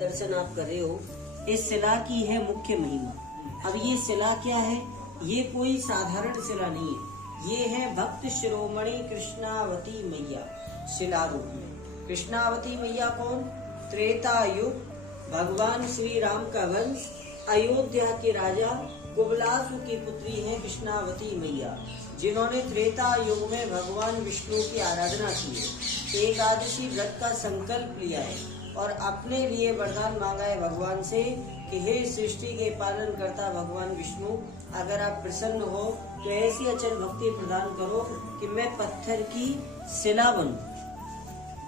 दर्शन आप कर रहे हो, इस शिला की है मुख्य महिमा। अब ये शिला क्या है? ये कोई साधारण शिला नहीं है, ये है भक्त शिरोमणि कृष्णावती मैया शिला रूप में। कृष्णावती मैया कौन? त्रेता युग भगवान श्री राम का वंश, अयोध्या के राजा कुबलासु की पुत्री है कृष्णावती मैया, जिन्होंने त्रेता युग में भगवान विष्णु की आराधना की है, एकादशी व्रत का संकल्प लिया है और अपने लिए वरदान मांगा है भगवान से कि हे सृष्टि के पालन करता भगवान विष्णु, अगर आप प्रसन्न हो तो ऐसी अचल भक्ति प्रदान करो कि मैं पत्थर की शिला बनूं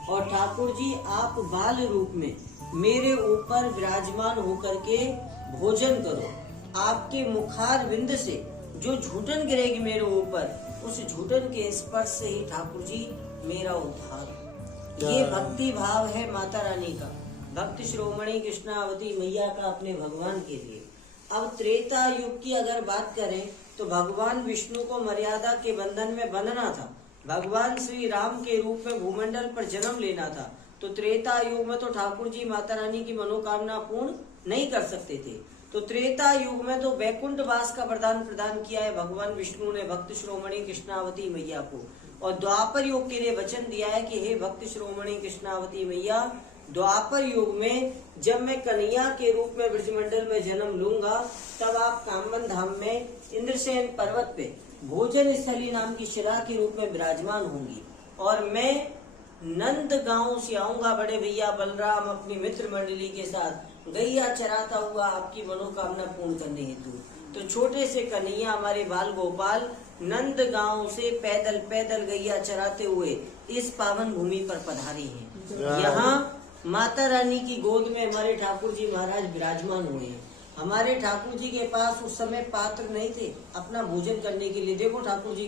और ठाकुर जी आप बाल रूप में मेरे ऊपर विराजमान होकर के भोजन करो। आपके मुखार बिंद से जो झूठन गिरेगी मेरे ऊपर, उस झूठन के स्पर्श से ही ठाकुर जी मेरा उद्धार। ये भक्ति भाव है माता रानी का, भक्त शिरोमणि कृष्णावती मैया का अपने भगवान के लिए। अब त्रेता युग की अगर बात करें तो भगवान विष्णु को मर्यादा के बंधन में बंधना था, भगवान श्री राम के रूप में भूमंडल पर जन्म लेना था। तो त्रेता युग में तो ठाकुर जी माता रानी की मनोकामना पूर्ण नहीं कर सकते थे, तो त्रेता युग में तो वैकुंठ वास का वरदान प्रदान किया है भगवान विष्णु ने भक्त शिरोमणि कृष्णावती मैया को, और द्वापर युग के लिए वचन दिया है कि हे भक्त शिरोमणि कृष्णावती मैया, द्वापर युग में जब मैं कन्हैया के रूप में ब्रजमंडल में जन्म लूंगा, तब आप कामन धाम में इंद्रसेन पर्वत पे भोजन स्थली नाम की शिला के रूप में विराजमान होंगी, और मैं नंद गांव से आऊंगा बड़े भैया बलराम अपनी मित्र मंडली के साथ गैया चराता हुआ आपकी मनोकामना पूर्ण करने हेतु। तो छोटे से कन्हैया हमारे बाल गोपाल नंद गांव से पैदल पैदल गैया चराते हुए इस पावन भूमि पर पधारे हैं। यहाँ माता रानी की गोद में हमारे ठाकुर जी महाराज विराजमान हुए हैं। हमारे ठाकुर जी के पास उस समय पात्र नहीं थे अपना भोजन करने के लिए। देखो ठाकुर जी